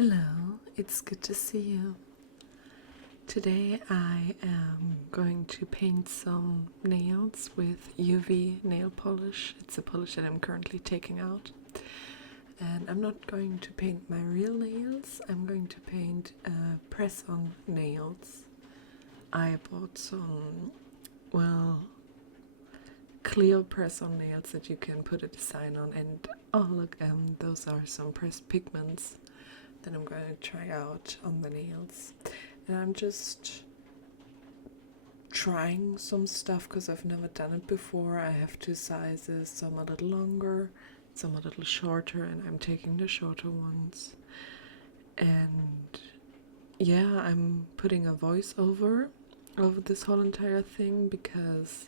Hello, it's good to see you. Today I am going to paint some nails with UV nail polish. It's a polish that I'm currently taking out. And I'm not going to paint my real nails, I'm going to paint press-on nails. I bought some, clear press-on nails that you can put a design on, and oh look, those are some pressed pigments that I'm going to try out on the nails. And I'm just trying some stuff because I've never done it before. I have two sizes, some a little longer, some a little shorter, and I'm taking the shorter ones. And yeah, I'm putting a voice over this whole entire thing because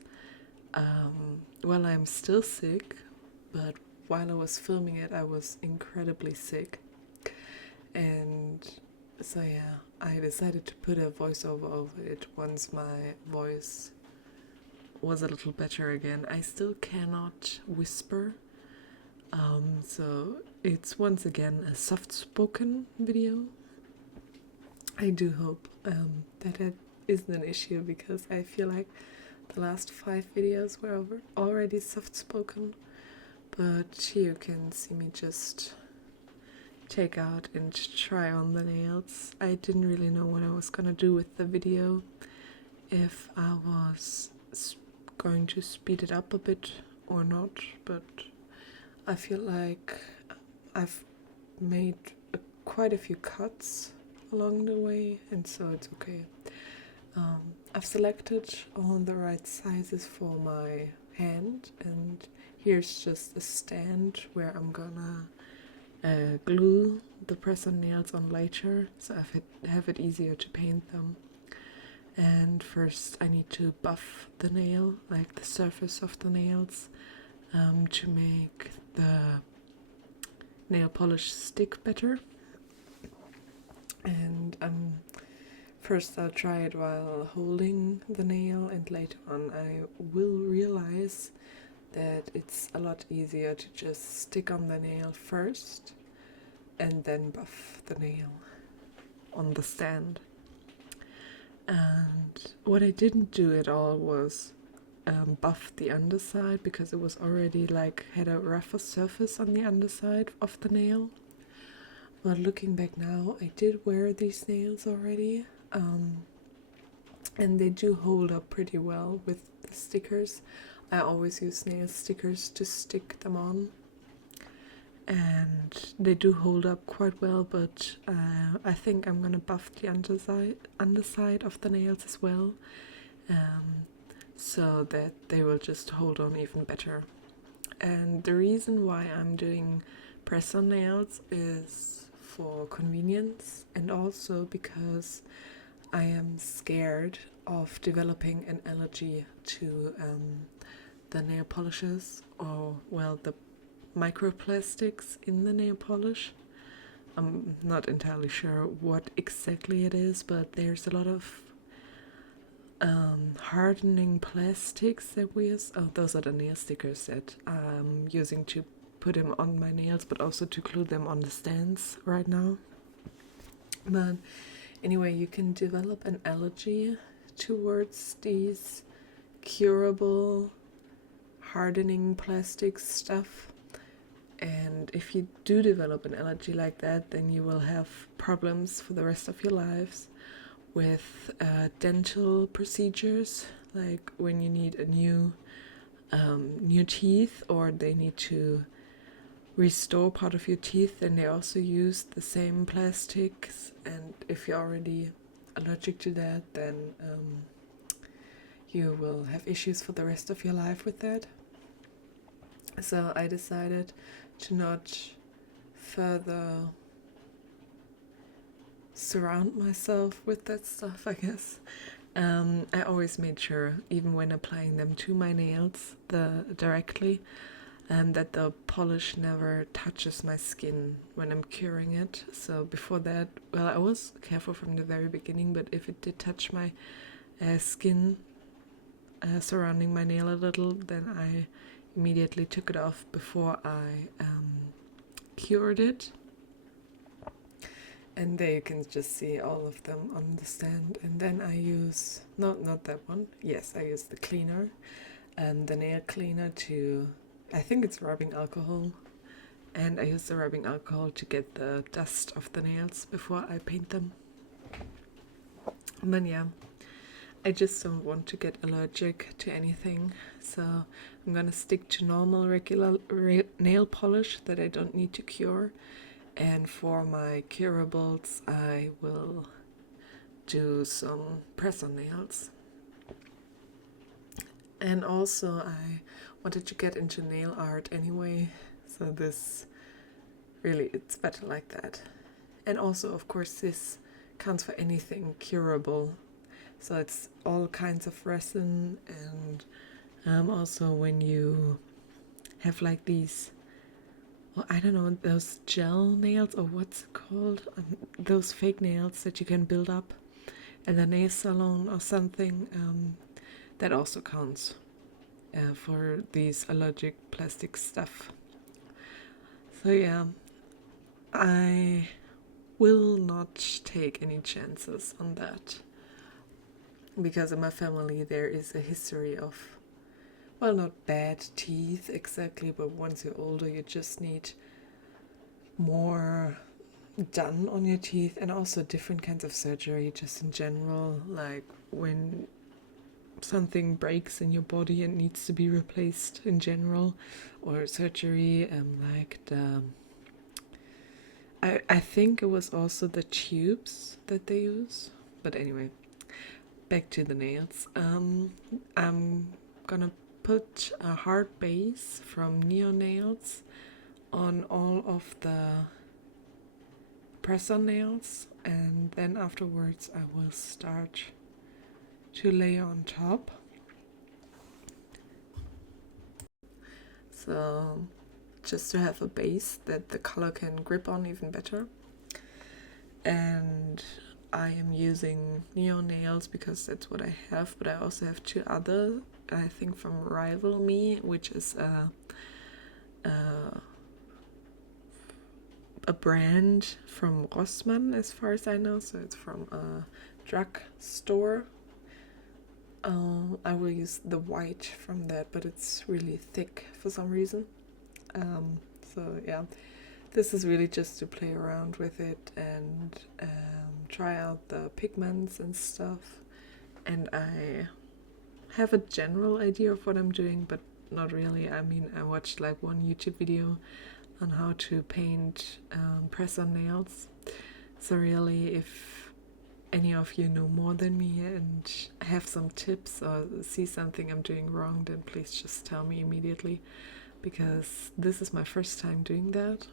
I'm still sick, but while I was filming it I was incredibly sick. And so yeah, I decided to put a voiceover over it once my voice was a little better again. I still cannot whisper, so it's once again a soft-spoken video. I do hope that isn't an issue, because I feel like the last 5 videos were already soft-spoken, but you can see me just take out and try on the nails. I didn't really know what I was gonna do with the video, if I was going to speed it up a bit or not, but I feel like I've made quite a few cuts along the way, and so it's okay. I've selected all the right sizes for my hand, and here's just a stand where I'm gonna glue the press-on nails on later, so I have it easier to paint them. And first I need to buff the nail, like the surface of the nails, to make the nail polish stick better. And first I'll try it while holding the nail, and later on I will realize that it's a lot easier to just stick on the nail first and then buff the nail on the stand. And what I didn't do at all was buff the underside, because it was already had a rougher surface on the underside of the nail. But looking back now, I did wear these nails already, and they do hold up pretty well with the stickers. I always use nail stickers to stick them on, and they do hold up quite well, but I think I'm gonna buff the underside of the nails as well, so that they will just hold on even better. And the reason why I'm doing press-on nails is for convenience, and also because I am scared of developing an allergy to the nail polishes, or the microplastics in the nail polish. I'm not entirely sure what exactly it is, but there's a lot of hardening plastics that we use. Oh, those are the nail stickers that I'm using to put them on my nails, but also to glue them on the stands right now. But anyway, you can develop an allergy towards these curable hardening plastic stuff, and if you do develop an allergy like that, then you will have problems for the rest of your lives with dental procedures, like when you need a new teeth, or they need to restore part of your teeth, and they also use the same plastics. And if you're already allergic to that, then you will have issues for the rest of your life with that. So I decided to not further surround myself with that stuff, I guess. I always made sure, even when applying them to my nails directly, that the polish never touches my skin when I'm curing it. So before that, I was careful from the very beginning, but if it did touch my skin surrounding my nail a little, then I immediately took it off before I cured it. And there you can just see all of them on the stand. And then I use, no, not that one. Yes, I use the cleaner and the nail cleaner to, I think it's rubbing alcohol. And I use the rubbing alcohol to get the dust off the nails before I paint them. And then yeah, I just don't want to get allergic to anything. So I'm gonna stick to normal regular nail polish that I don't need to cure. And for my curables, I will do some press-on nails. And also I wanted to get into nail art anyway, so this really, it's better like that. And also, of course, this counts for anything curable. So it's all kinds of resin, and also when you have like these, well, I don't know, those gel nails, or what's it called? Those fake nails that you can build up at a nail salon or something, that also counts for these allergic plastic stuff. So yeah, I will not take any chances on that, because in my family there is a history of, well, not bad teeth exactly, but once you're older you just need more done on your teeth, and also different kinds of surgery just in general, like when something breaks in your body and needs to be replaced in general, or surgery, like the I think it was also the tubes that they use. But anyway, back to the nails. I'm gonna put a hard base from Neo Nails on all of the press-on nails, and then afterwards I will start to lay on top. So just to have a base that the color can grip on even better. And I am using Neo Nails because that's what I have, but I also have two other, I think from Rival Me, which is a brand from Rossmann as far as I know, so it's from a drug store. I will use the white from that, but it's really thick for some reason. So yeah, this is really just to play around with it and try out the pigments and stuff. And I have a general idea of what I'm doing, but not really. I mean, I watched like one YouTube video on how to paint press-on nails. So really, if any of you know more than me and have some tips or see something I'm doing wrong, then please just tell me immediately, because this is my first time doing that.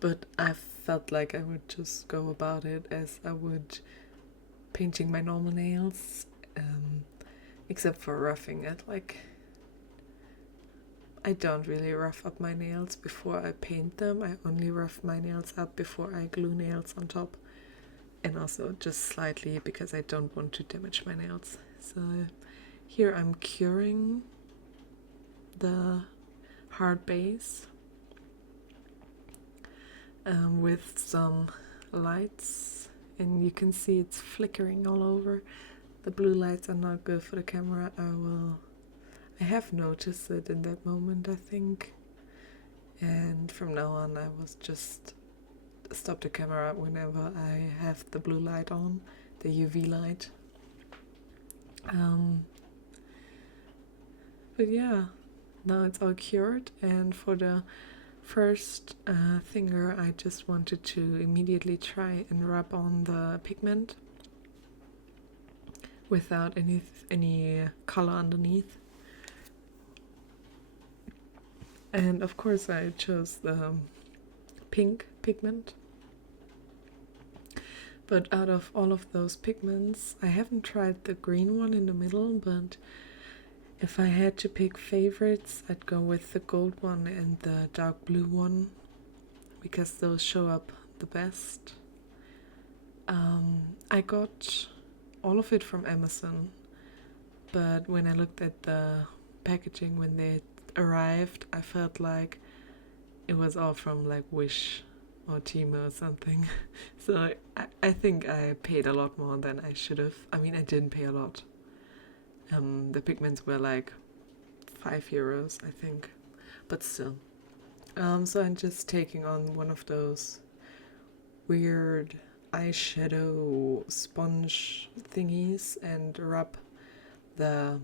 But I felt like I would just go about it as I would painting my normal nails, except for roughing it. Like, I don't really rough up my nails before I paint them. I only rough my nails up before I glue nails on top. And also just slightly because I don't want to damage my nails. So here I'm curing the hard base with some lights, and you can see it's flickering all over. The blue lights are not good for the camera. I have noticed it in that moment, I think, and from now on I will just stop the camera whenever I have the blue light on, the UV light. But yeah, now it's all cured, and for the first finger I just wanted to immediately try and rub on the pigment without any color underneath. And of course I chose the pink pigment. But out of all of those pigments, I haven't tried the green one in the middle, but if I had to pick favorites, I'd go with the gold one and the dark blue one, because those show up the best. I got all of it from Amazon, but when I looked at the packaging when they arrived, I felt like it was all from like Wish or Timo or something. So I think I paid a lot more than I should have. I mean, I didn't pay a lot. The pigments were like €5, I think, but still. So I'm just taking on one of those weird eyeshadow sponge thingies and rub the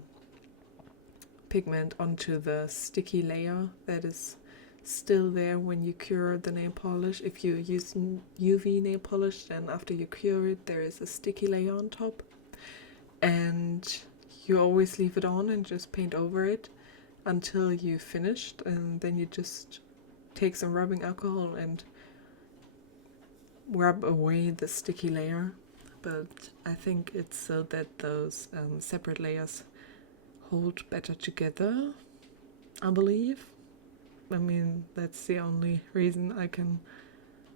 pigment onto the sticky layer that is still there when you cure the nail polish. If you use UV nail polish, then after you cure it, there is a sticky layer on top, and you always leave it on and just paint over it until you finished, and then you just take some rubbing alcohol and rub away the sticky layer. But I think it's so that those separate layers hold better together, I believe. I mean, that's the only reason I can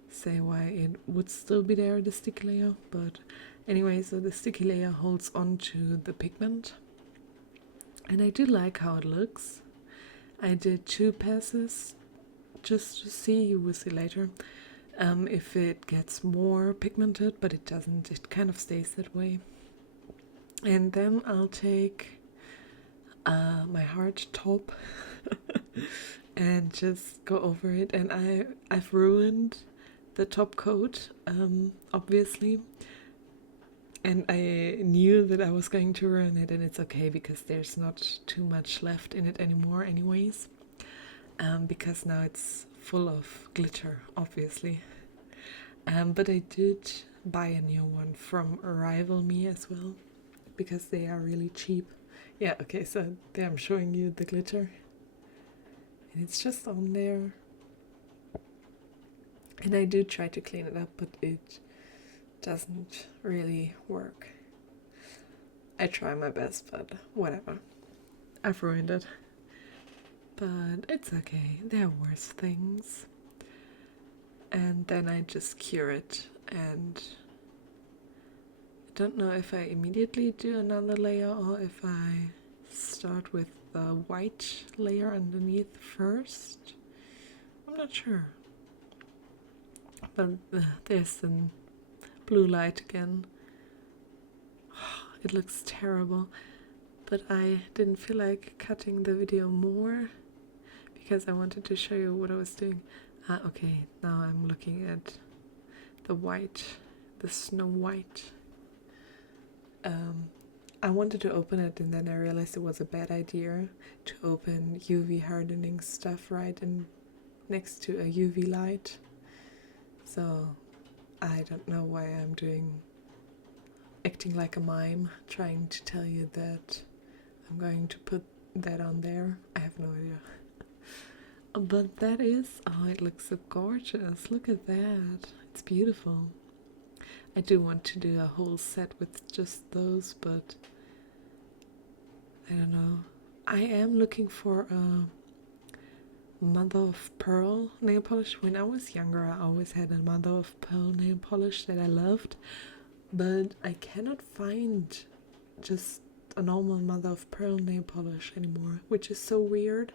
say why it would still be there, the sticky layer. But anyway, so the sticky layer holds onto the pigment, and I do like how it looks. I did 2 passes just to see, you will see later, if it gets more pigmented, but it doesn't, it kind of stays that way. And then I'll take my hard top and just go over it, and I've ruined the top coat, obviously, and I knew that I was going to ruin it, and it's okay because there's not too much left in it anymore anyways, because now it's full of glitter, obviously. But I did buy a new one from Rival Me as well, because they are really cheap. Yeah, okay, so there I'm showing you the glitter, and it's just on there. And I do try to clean it up, but it doesn't really work. I try my best, but whatever. I've ruined it. But it's okay, there are worse things. And then I just cure it, and I don't know if I immediately do another layer or if I start with the white layer underneath first. I'm not sure. But there's some blue light again. It looks terrible, but I didn't feel like cutting the video more because I wanted to show you what I was doing. Okay, now I'm looking at the white, the Snow White. I wanted to open it, and then I realized it was a bad idea to open UV hardening stuff right in next to a UV light. So I don't know why I'm acting like a mime, trying to tell you that I'm going to put that on there. I have no idea. But that is, oh, it looks so gorgeous. Look at that. It's beautiful. I do want to do a whole set with just those, but I don't know. I am looking for a mother of pearl nail polish. When I was younger, I always had a mother of pearl nail polish that I loved, but I cannot find just a normal mother of pearl nail polish anymore, which is so weird,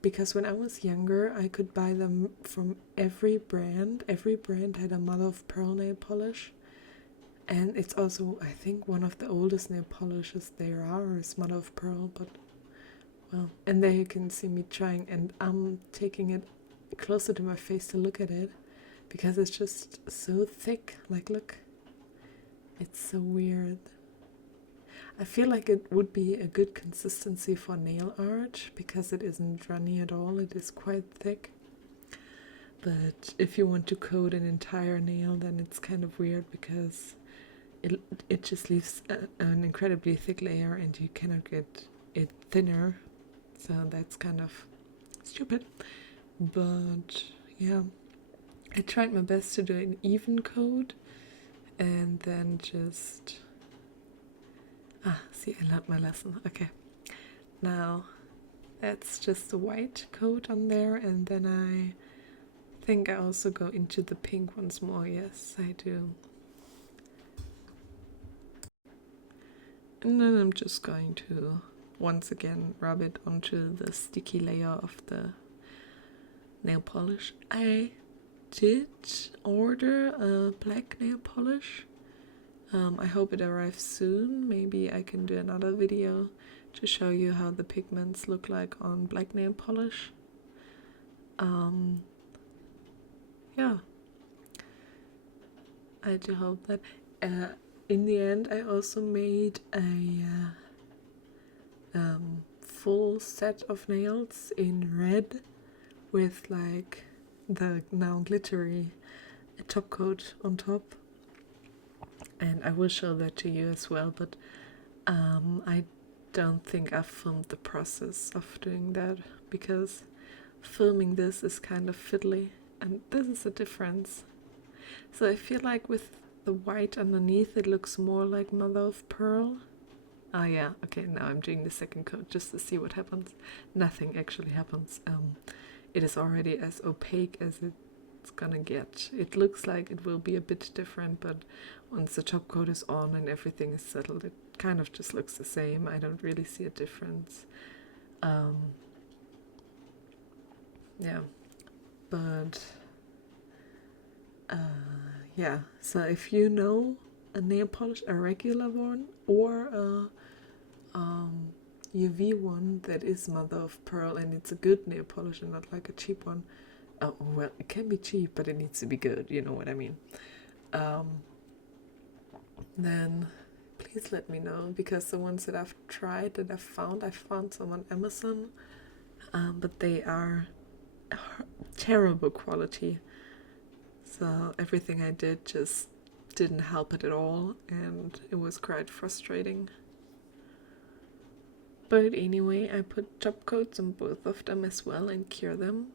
because when I was younger I could buy them from every brand. Every brand had a mother of pearl nail polish, and it's also, I think, one of the oldest nail polishes there are is mother of pearl. But well, and there you can see me trying, and I'm taking it closer to my face to look at it because it's just so thick. Like, look, it's so weird. I feel like it would be a good consistency for nail art because it isn't runny at all. It is quite thick. But if you want to coat an entire nail, then it's kind of weird because it just leaves an incredibly thick layer and you cannot get it thinner. So that's kind of stupid. But yeah, I tried my best to do an even coat and then just... see, I learned my lesson. Okay, now that's just a white coat on there, and then I think I also go into the pink once more. Yes, I do. And then I'm just going to once again rub it onto the sticky layer of the nail polish. I did order a black nail polish. I hope it arrives soon. Maybe I can do another video to show you how the pigments look like on black nail polish. Yeah, I do hope that. In the end, I also made a full set of nails in red with like the now glittery top coat on top, and I will show that to you as well, but I don't think I've filmed the process of doing that because filming this is kind of fiddly, and this is the difference. So I feel like with the white underneath it looks more like mother of pearl. Ah yeah, okay, now I'm doing the second coat just to see what happens. Nothing actually happens. It is already as opaque as it's gonna get. It looks like it will be a bit different, but once the top coat is on and everything is settled, it kind of just looks the same. I don't really see a difference. Yeah, but yeah, so if you know a nail polish, a regular one or a UV one that is mother of pearl and it's a good nail polish and not like a cheap one, oh well, it can be cheap but it needs to be good, you know what I mean, then please let me know, because the ones that I've tried, that I found some on Amazon, but they are terrible quality. So everything I did just didn't help it at all, and it was quite frustrating. But anyway, I put top coats on both of them as well and cure them.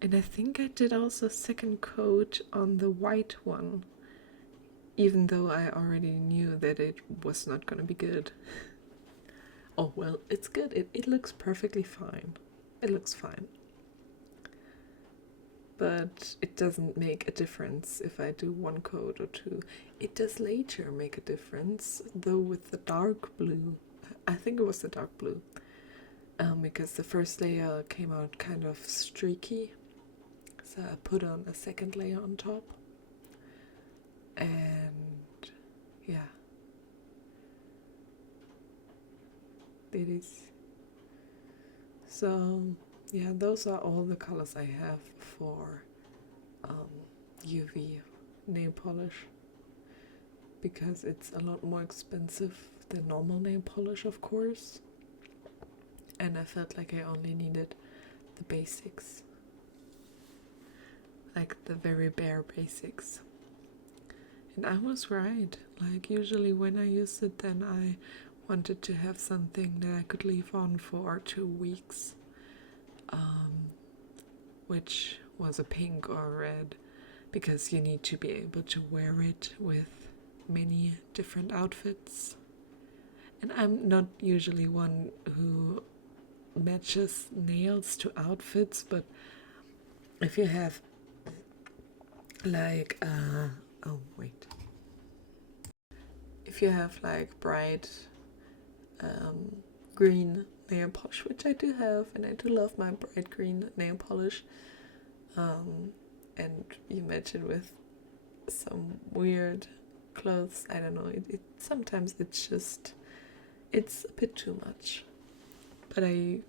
And I think I did also a second coat on the white one, even though I already knew that it was not gonna be good. Oh well, it's good. It looks perfectly fine. It looks fine. But it doesn't make a difference if I do one coat or two. It does later make a difference, though with the dark blue. I think it was the dark blue, because the first layer came out kind of streaky, so I put on a second layer on top, and yeah, it is. So yeah, those are all the colors I have for UV nail polish, because it's a lot more expensive than normal nail polish, of course, and I felt like I only needed the basics, like the very bare basics. And I was right. Like, usually when I use it, then I wanted to have something that I could leave on for 2 weeks, which was a pink or red, because you need to be able to wear it with many different outfits. And I'm not usually one who matches nails to outfits, but if you have like if you have like bright green nail polish, which I do have, and I do love my bright green nail polish, and you match it with some weird clothes, I don't know, it sometimes it's a bit too much, but I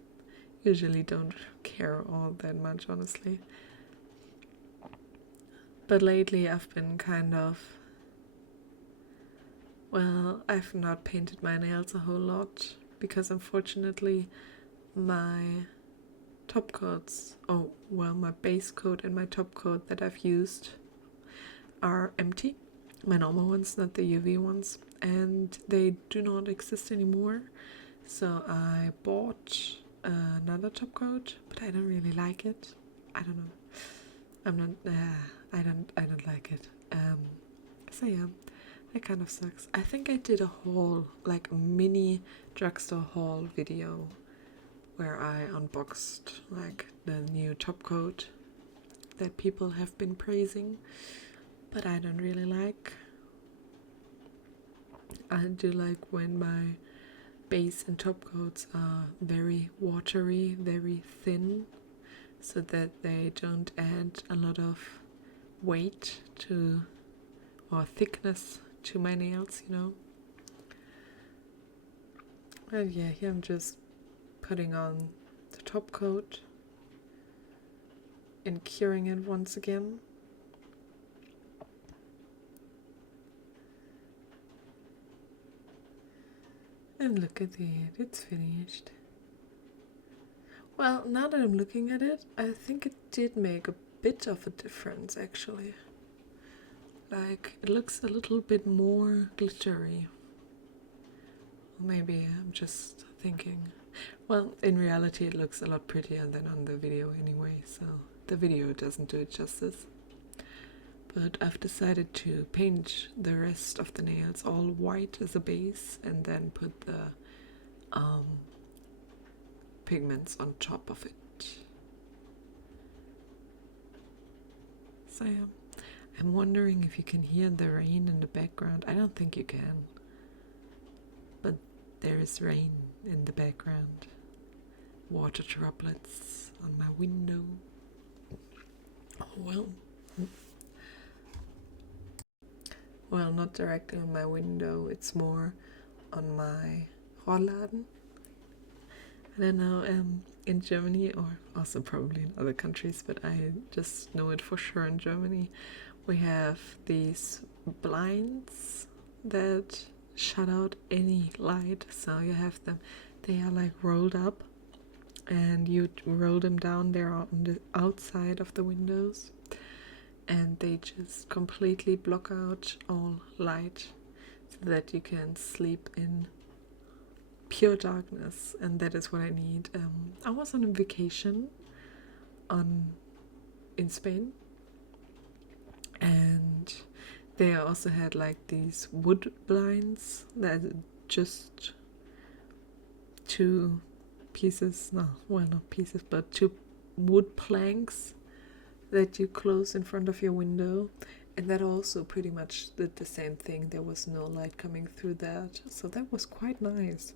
usually don't care all that much, honestly. But lately I've been kind of, well, I've not painted my nails a whole lot, because unfortunately my top coats, my base coat and my top coat that I've used are empty. My normal ones, not the UV ones, and they do not exist anymore. So I bought another top coat, but I don't really like it. I don't know. I'm not. I don't like it. So yeah, that kind of sucks. I think I did a haul, like a mini drugstore haul video, where I unboxed like the new top coat that people have been praising, but I don't really like. I do like when my base and top coats are very watery, very thin, so that they don't add a lot of weight to or thickness to my nails, you know. And yeah, here I'm just putting on the top coat and curing it once again. And look at it, it's finished. Well, now that I'm looking at it, I think it did make a bit of a difference actually. Like, it looks a little bit more glittery. Maybe I'm just thinking. Well, in reality it looks a lot prettier than on the video anyway, so the video doesn't do it justice. But I've decided to paint the rest of the nails all white as a base and then put the pigments on top of it. So yeah, I'm wondering if you can hear the rain in the background. I don't think you can, but there is rain in the background. Water droplets on my window. Oh, well, not directly on my window, it's more on my Rollladen. I don't know, in Germany, or also probably in other countries, but I just know it for sure in Germany, we have these blinds that shut out any light. So you have them, they are like rolled up, and you roll them down there on the outside of the windows, and they just completely block out all light so that you can sleep in pure darkness. And that is what I need. I was on a vacation in Spain, and they also had like these wood blinds that just two pieces, no, well, not pieces, but two wood planks that you close in front of your window, and that also pretty much did the same thing. There was no light coming through that, so that was quite nice.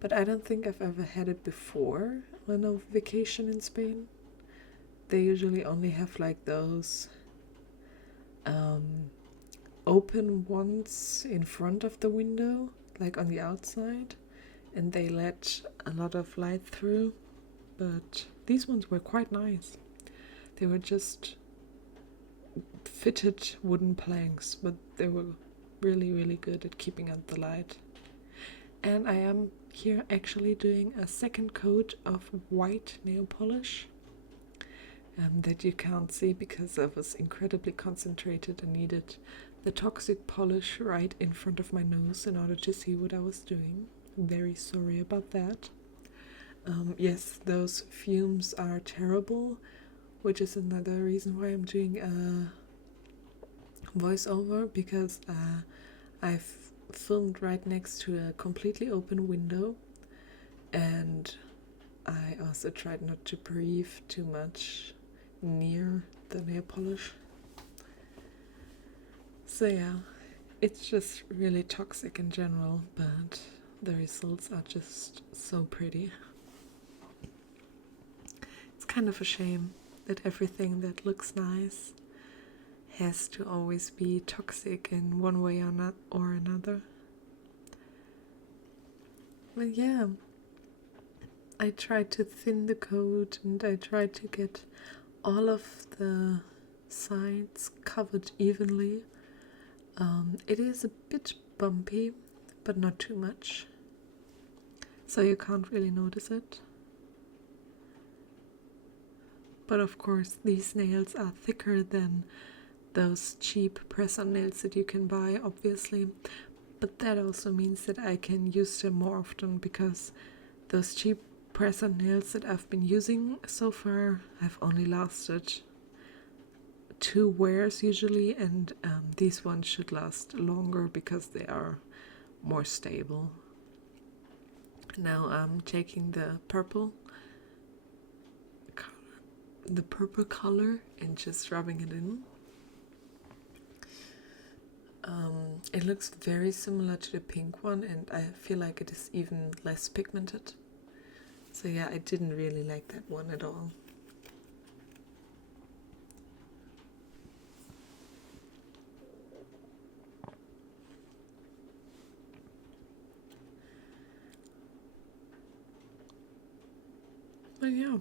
But I don't think I've ever had it before on a vacation in Spain. They usually only have like those open ones in front of the window, like on the outside, and they let a lot of light through. But these ones were quite nice. They were just fitted wooden planks, but they were really, really good at keeping out the light. And I am here actually doing a second coat of white nail polish that you can't see because I was incredibly concentrated and needed the toxic polish right in front of my nose in order to see what I was doing. I'm very sorry about that. Yes, those fumes are terrible, which is another reason why I'm doing a voiceover, because I've filmed right next to a completely open window, and I also tried not to breathe too much near the nail polish. So yeah, it's just really toxic in general, but the results are just so pretty. It's kind of a shame that everything that looks nice has to always be toxic in one way or another. But yeah, I tried to thin the coat, and I tried to get all of the sides covered evenly. It is a bit bumpy, but not too much, so you can't really notice it. But of course, these nails are thicker than those cheap press-on nails that you can buy, obviously. But that also means that I can use them more often, because those cheap press-on nails that I've been using so far have only lasted 2 wears usually, and these ones should last longer because they are more stable. Now I'm taking the purple color and just rubbing it in. It looks very similar to the pink one, and I feel like it is even less pigmented. So yeah, I didn't really like that one at all. But yeah.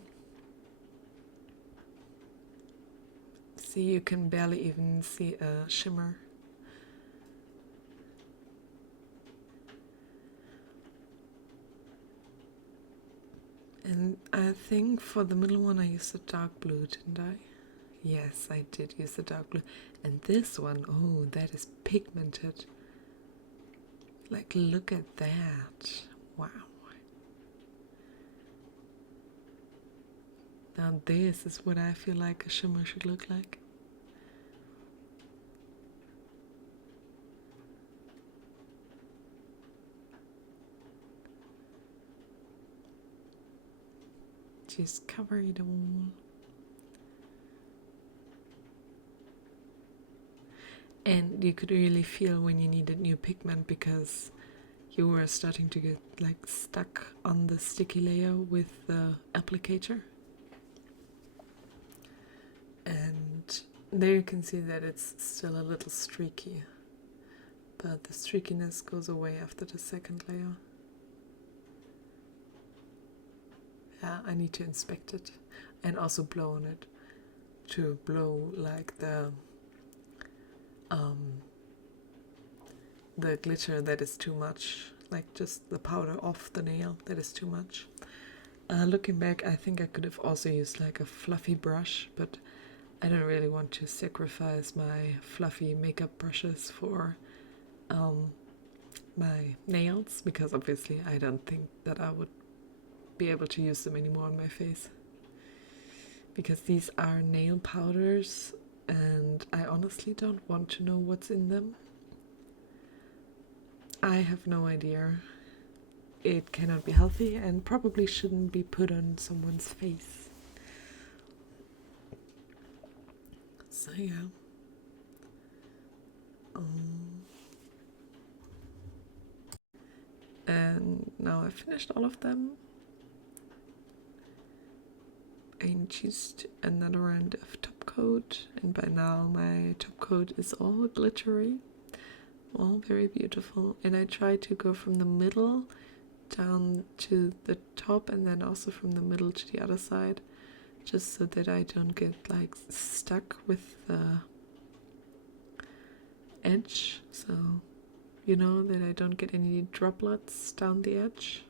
See, you can barely even see a shimmer. And I think for the middle one I used a dark blue, didn't I? Yes, I did use the dark blue. And this one, oh, that is pigmented. Like, look at that. Wow. Now this is what I feel like a shimmer should look like. Just cover it all. And you could really feel when you needed new pigment because you were starting to get like stuck on the sticky layer with the applicator. And there you can see that it's still a little streaky, but the streakiness goes away after the second layer. Yeah, I need to inspect it and also blow on it to blow like the glitter that is too much, like just the powder off the nail that is too much. Looking back, I think I could have also used like a fluffy brush, but I don't really want to sacrifice my fluffy makeup brushes for my nails, because obviously I don't think that I would be able to use them anymore on my face. Because these are nail powders and I honestly don't want to know what's in them. I have no idea. It cannot be healthy and probably shouldn't be put on someone's face. So yeah. And now I've finished all of them. I used another round of top coat, and by now my top coat is all glittery, all very beautiful. And I try to go from the middle down to the top and then also from the middle to the other side, just so that I don't get like stuck with the edge, so you know that I don't get any droplets down the edge.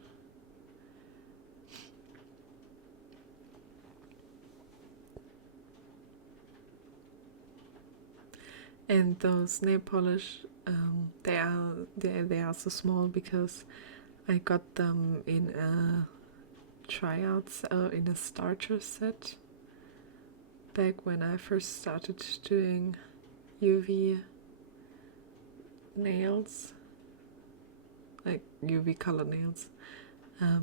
And those nail polish, they are so small because I got them in a tryouts, in a starter set back when I first started doing UV nails, like UV color nails.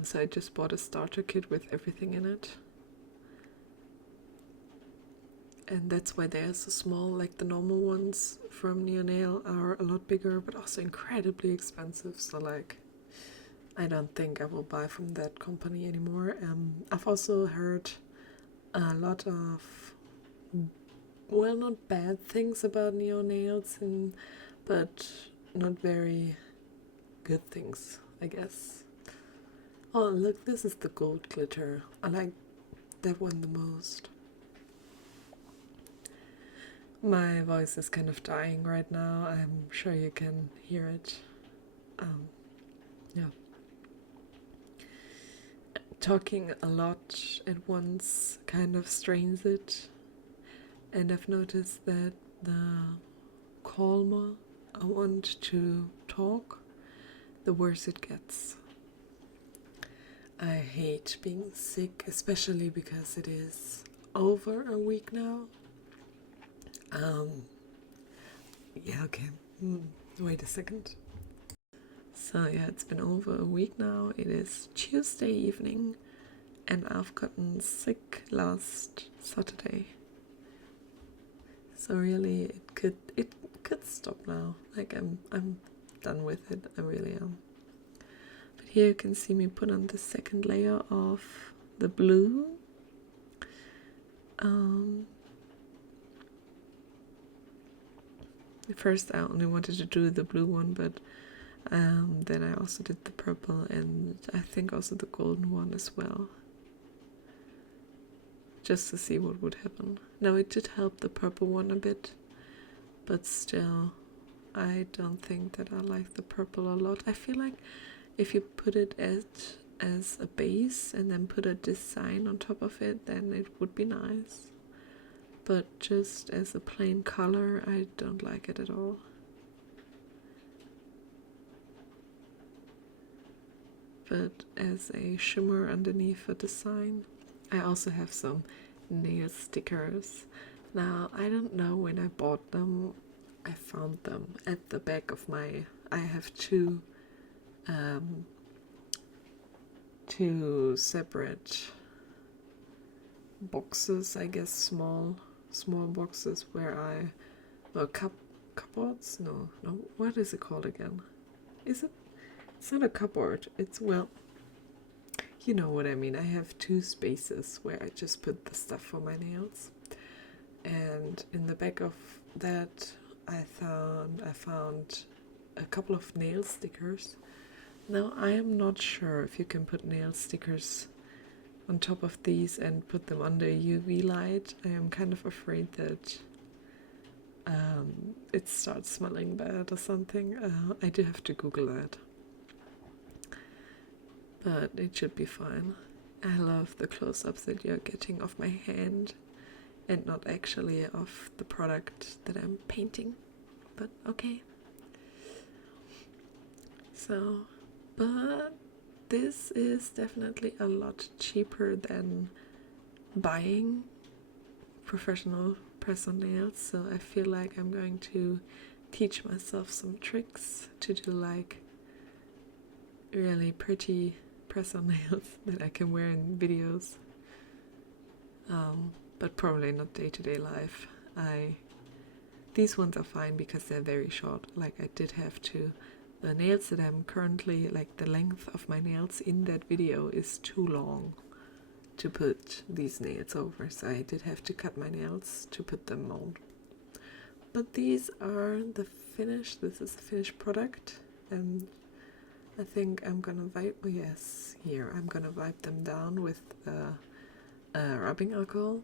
So I just bought a starter kit with everything in it. And that's why they're so small. Like the normal ones from Neonail are a lot bigger, but also incredibly expensive. So like, I don't think I will buy from that company anymore. I've also heard a lot of, well, not bad things about Neonails, but not very good things, I guess. Oh, look, this is the gold glitter. I like that one the most. My voice is kind of dying right now. I'm sure you can hear it. Yeah. Talking a lot at once kind of strains it. And I've noticed that the calmer I want to talk, the worse it gets. I hate being sick, especially because it is over a week now. Yeah, okay. Wait a second. So yeah, it's been over a week now. It is Tuesday evening, and I've gotten sick last Saturday. So really, it could stop now. Like I'm done with it. I really am. But here you can see me put on the second layer of the blue. First I only wanted to do the blue one, but then I also did the purple and I think also the golden one as well. just to see what would happen. Now it did help the purple one a bit, but still I don't think that I like the purple a lot. I feel like if you put it as a base and then put a design on top of it, then it would be nice. But just as a plain color, I don't like it at all. But as a shimmer underneath a design, I also have some nail stickers. Now, I don't know when I bought them. I found them at the back of my... I have two separate boxes, I guess, small boxes where I... Well, cupboards? No, what is it called again? Is it? It's not a cupboard. It's, well, you know what I mean. I have two spaces where I just put the stuff for my nails. And in the back of that, I found a couple of nail stickers. Now, I am not sure if you can put nail stickers on top of these and put them under UV light. I am kind of afraid that it starts smelling bad or something. I do have to Google that. But it should be fine. I love the close-ups that you're getting of my hand and not actually of the product that I'm painting. But okay. So, but this is definitely a lot cheaper than buying professional press-on nails, so I feel like I'm going to teach myself some tricks to do like really pretty press-on nails that I can wear in videos, but probably not day-to-day life. These ones are fine because they're very short. Like I did have to, the nails that I'm currently, like the length of my nails in that video is too long to put these nails over, so I did have to cut my nails to put them on. But these are the finished, this is the finished product, and I think I'm gonna wipe, yes, here, I'm gonna wipe them down with rubbing alcohol.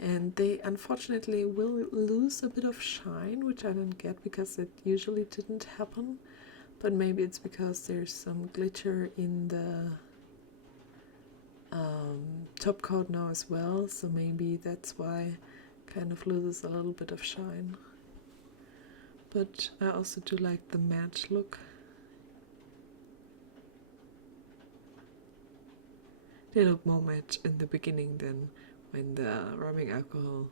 And they unfortunately will lose a bit of shine, which I don't get because it usually didn't happen. But maybe it's because there's some glitter in the top coat now as well, so maybe that's why kind of loses a little bit of shine. But I also do like the matte look. They look more matte in the beginning than when the rubbing alcohol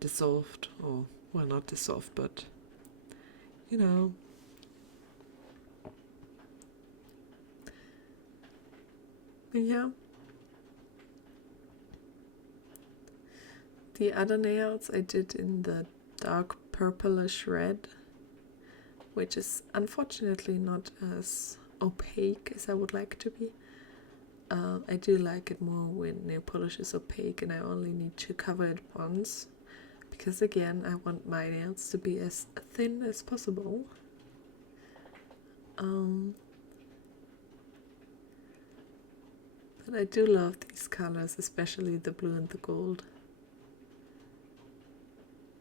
dissolved, or, well, not dissolved, but, you know. Yeah. The other nails I did in the dark purplish red, which is unfortunately not as opaque as I would like to be. I do like it more when nail polish is opaque and I only need to cover it once, because again I want my nails to be as thin as possible. But I do love these colors, especially the blue and the gold.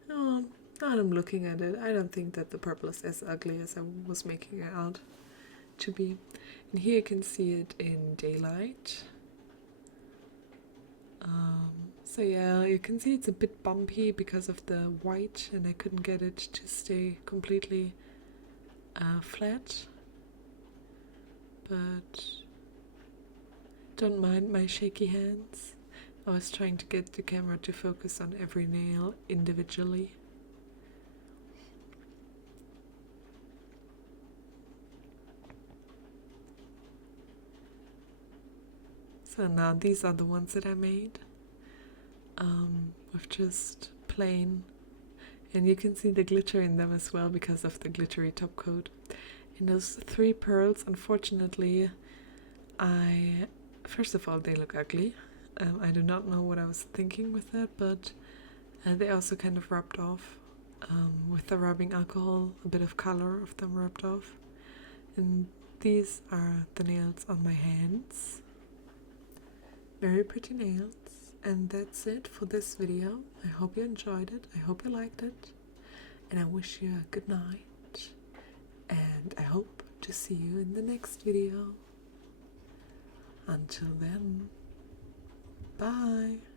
Oh, now I'm looking at it, I don't think that the purple is as ugly as I was making it out to be. And here you can see it in daylight. So yeah, you can see it's a bit bumpy because of the white, and I couldn't get it to stay completely flat. But don't mind my shaky hands. I was trying to get the camera to focus on every nail individually. So now these are the ones that I made with just plain, and you can see the glitter in them as well because of the glittery top coat. And those 3 pearls, unfortunately, first of all, they look ugly. I do not know what I was thinking with that, but they also kind of rubbed off with the rubbing alcohol, a bit of color of them rubbed off. And these are the nails on my hands. very pretty nails. And that's it for this video. I hope you enjoyed it. I hope you liked it. And I wish you a good night. And I hope to see you in the next video. Until then, bye.